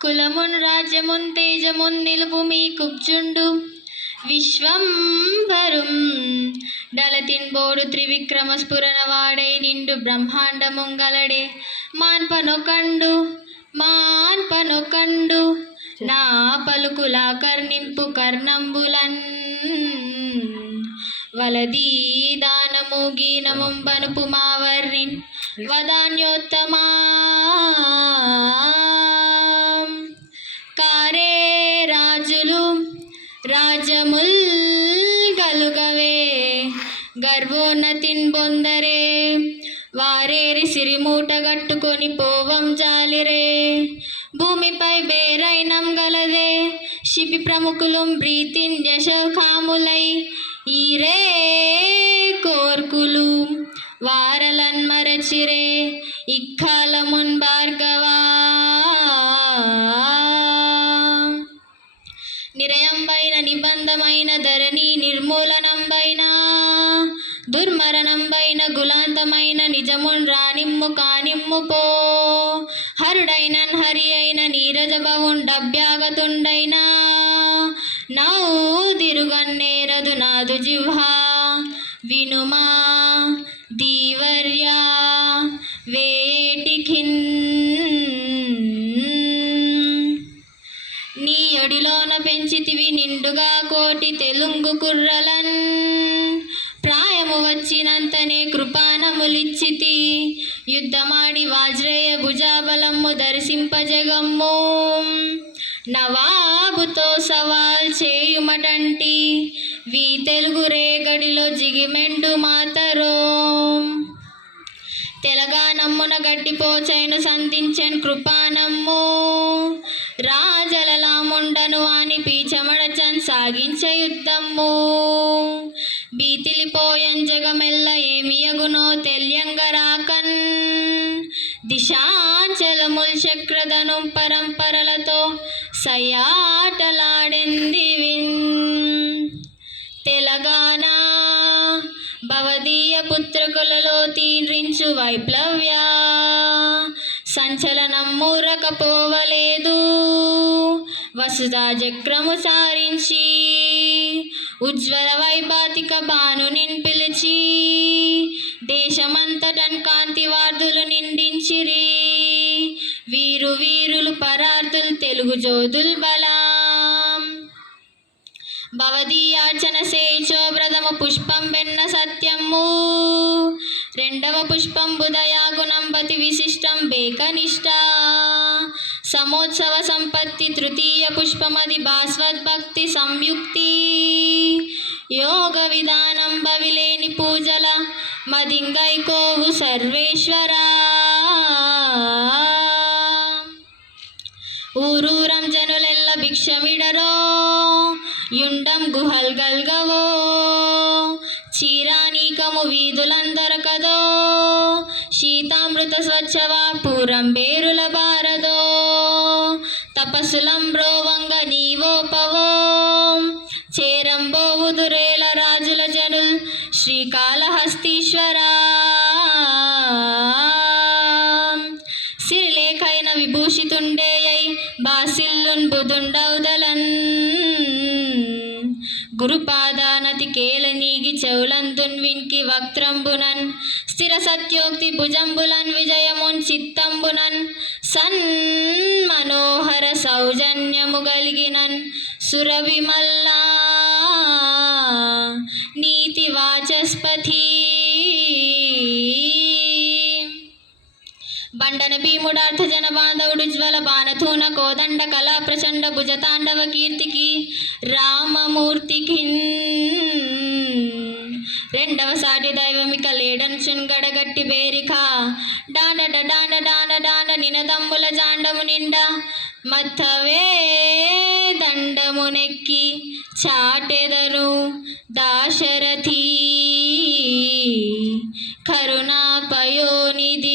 కులమున్ రాజ్యమున్ తేజమున్ నిలుపు మీ కుబ్జుండు విశ్వంభరుం డలతిన్బోడు త్రివిక్రమ స్ఫురణ వాడై నిండు బ్రహ్మాండముంగలడే మాన్పనొకండు నా పలుకులా కర్ణింపు కర్ణంబులన్ వలదీ దానము గీనముం బనుపు మావర్ణిన్ వదాన్యోత్తమా కారే రాజులు రాజముల్ గలుగవే గర్వోన్నతిన్ బొందరే వారేరి సిరిమూట గట్టుకొని పోవం జాలిరే భూమిపై బేరైనం గలదే శిబి ప్రముఖులం ప్రీతిన్ యశకాములై ఈరే కోర్కులు వారలన్ మరచిరే ఇక్కాలమున్ భార్గవా నిరయంబైన నిబంధమైన ధరణి నిర్మూలనంబైన దుర్మరణంబైన గులాంతమైన నిజమున్ రానిమ్ము కానిమ్ము పో హరుడైనన్ హరి అయిన నీరజభవున్ డభ్యాగతుండైన నౌదిరుగన్నేరదు నాదు జిహ్వా వినుమా దీవర్యా వేటికిన్ నీ ఒడిలోన పెంచితివి నిండుగా కోటి తెలుంగు కుర్రలన్ ప్రాయము వచ్చినంతనే కృపానములిచ్చితి యుద్ధమాడి వాజ్రేయ భుజాబలము దర్శింపజగమ్ము నవాబుతో సవాల్ చేయుమటంటి వీ తెలుగు రేగడిలో జిగిమెండు మాతరో తెలంగాణమ్మున గడ్డిపోచైను సంధించెన్ కృపానమ్ము రాజలలాముండను అని పీచమడచన్ సాగించే యుద్ధము బీతిలిపోయన్ జగమెల్ల ఏమియగునో తెలియంగరాకన్ దిశాంచలముల్ చక్రధను పరంపరలతో సయాటలాడెందివిన్ తెలంగాణ భవదీయ పుత్రకులలో తీన్రించు వైప్లవ్య సంచలనం మూరకపోవలేదు వసుధా చక్రము సారించి ఉజ్వల వైభాతిక భానునిన్ పిలిచి దేశమంతటన్ కాంతివార్ధులు నిండించిరి వీరులు పరార్థులు తెలుగు జోధుల్ బలాం భవదీయార్చన సేచో ప్రథమ పుష్పం వెన్న సత్యము రెండవ పుష్పం బుధయాగుణంబతి విశిష్టం బేకనిష్ట సమోత్సవ సంపత్తి తృతీయ పుష్పమది భాస్వద్భక్తి సంయుక్తి యోగ విధానం భవిలేని పూజల మదింగైకోవు సర్వేశ్వరా ఊరూరం జనులెల్ల భిక్షమిడరో యుండం గుహల్ గల్గవో చీరానీకము వీధులందరకదో శీతామృత స్వచ్ఛవా పూరం బేరుల బారదో తపస్సులం బ్రోవంగ నీవోపవో చేరంబోవుదురేల రాజుల జనుల్ శ్రీకాళహస్తీశ్వరా సిరిలేఖైన విభూషితుండేయై బాసిల్లున్ బుధుండౌదలన్ గురుపాదానతి కేలనీగి చౌలందున్ విన్కి వక్త్రంబునన్ స్థిర సత్యోక్తి భుజంబులన్ విజయమున్ చిత్తంబునన్ సన్ మనోహర సౌజన్యము గలిగినన్ సురవిమల్లా నీతి వాచస్పతి బండన భీముడార్థ జన బాంధవుడు జ్వల బాణథూన కోదండ కళా ప్రచండ భుజతాండవ కీర్తికి రామమూర్తికి రెండవ సాటి దైవమిక లేడన్చున్ గడగట్టి బేరిక డాండ డాండ డాండ డాండ నినదమ్ముల జాండము నిండా మత్తవే దండమునెక్కి చాటెదరు దాశరథి కరుణాపయోనిధి